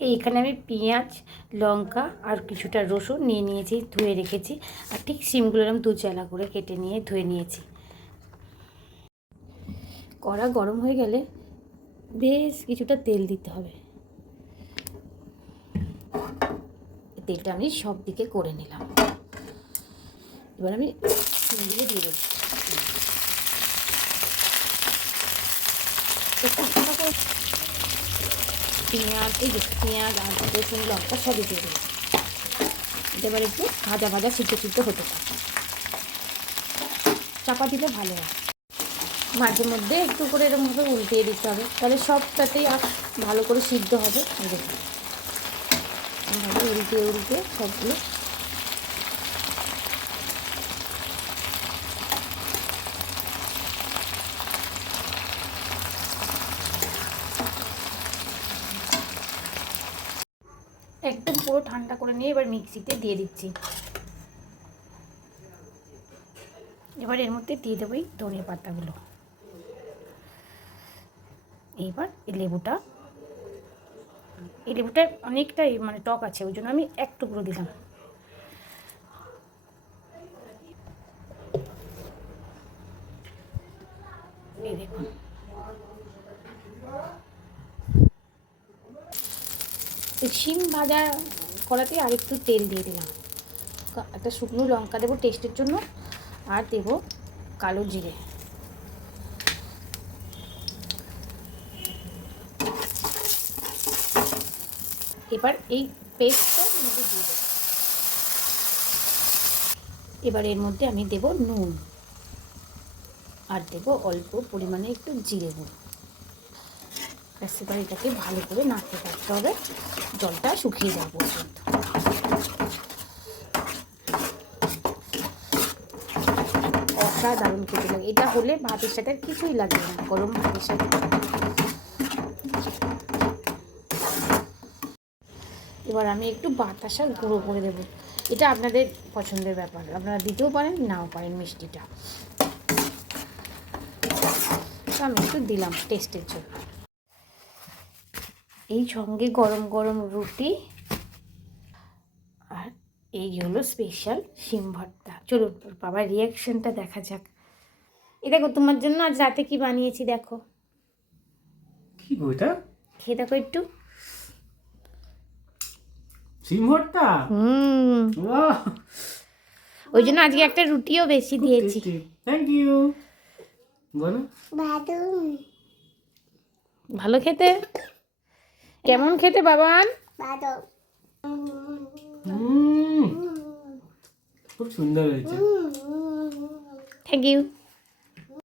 এইখানে আমি পেঁয়াজ, লঙ্কা আর কিছুটা রসুন নিয়ে নিয়েছি, ধুয়ে রেখেছি। আর ঠিক সিমগুলো এরকম দু চালা করে কেটে নিয়ে ধুয়ে নিয়েছি। কড়া গরম হয়ে গেলে বেশ কিছুটা তেল দিতে হবে। তেলটা আমি সব দিকে করে নিলাম। এবার আমি সিমগুলো দিয়ে দেবো। পেঁয়াজ, এই যে পেঁয়াজ আর রসুন লঙ্কা সবই দিয়ে দেবো। এবার একটু ভাজা ভাজা সিদ্ধ সিদ্ধ হতে থাকে, চাপা দিলে ভালো হয়। মাঝে মধ্যে একটু করে এরকমভাবে উল্টিয়ে দিতে হবে, তাহলে সবটাতেই ভালো করে সিদ্ধ হবে। ভালো উল্টিয়ে উল্টিয়ে সবগুলো একদম পুরো ঠান্ডা করে নিয়ে এবার মিক্সিতে দিয়ে দিচ্ছি। এবার এর মধ্যে দিয়ে দেবো এই ধনে পাতাগুলো। এইবার এই লেবুটা অনেকটাই মানে টক আছে, ওই জন্য আমি এক টুকরো দিলাম। এই দেখুন, এই শিম ভাজা করাতে আর একটু তেল দিয়ে দিলাম। একটা শুকনো লঙ্কা দেবো টেস্টের জন্য, আর দেবো কালো জিরে। এবার এই পেস্টটা মধ্যে দিয়ে দেবো। এবার এর মধ্যে আমি দেব নুন, আর দেবো অল্প পরিমাণে একটু জিরে গুঁড়ো। ব্যাস এবার এটাকে ভালো করে নাড়তে থাকতে হবে, জলটা শুকিয়ে যাওয়া পর্যন্ত। অসাধারণ খেতে লাগে এটা, হলে ভাতের সাথে আর কিছুই লাগবে না, গরম ভাতের সাথে। এবার আমি একটু বাতাসা গুঁড়ো করে দেবো। এটা আপনাদের পছন্দের ব্যাপার, আপনারা দিতেও পারেন নাও পারেন মিষ্টিটা। আমি একটু দিলাম টেস্টের জন্য। এই সঙ্গে গরম গরম রুটি, আর এই হলো স্পেশাল শিম ভর্তা। চলুন বাবার রিয়াকশনটা দেখা যাক। এ দেখো তোমার জন্য আজ রাতে কি বানিয়েছি, দেখো। কি বইটা? খেয়ে দেখো একটু। শিম ভর্তা। বাহ, ওই জন্য আজকে একটা রুটিও বেশি দিয়েছি। Thank you. বলো। ভালো খেতে? কেমন খেতে বাবান? খুব সুন্দর হয়েছে। Thank you.